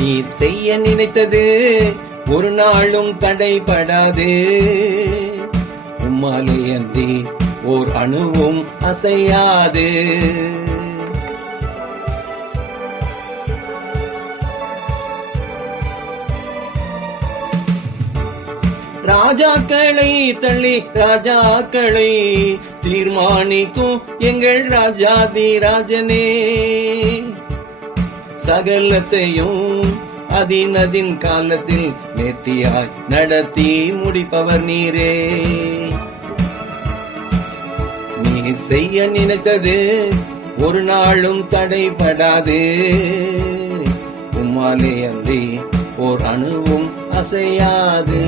நீர் செய்ய நினைத்தது ஒரு நாளும் தடைபடாது. உம்மாலே அன்றி ஓர் அணுவும் அசையாது. ராஜாக்களை தள்ளி ராஜாக்களை தீர்மானிக்கும் எங்கள் ராஜாதி ராஜனே, சகலத்தையும் அதின் காலத்தில் நேர்த்தியாய் நடத்தி முடிப்பவர் நீரே. நீர் செய்ய நினைத்தது ஒரு நாளும் தடைபடாது. உம்மாலே அன்றி ஓர் அணுவும் அசையாது.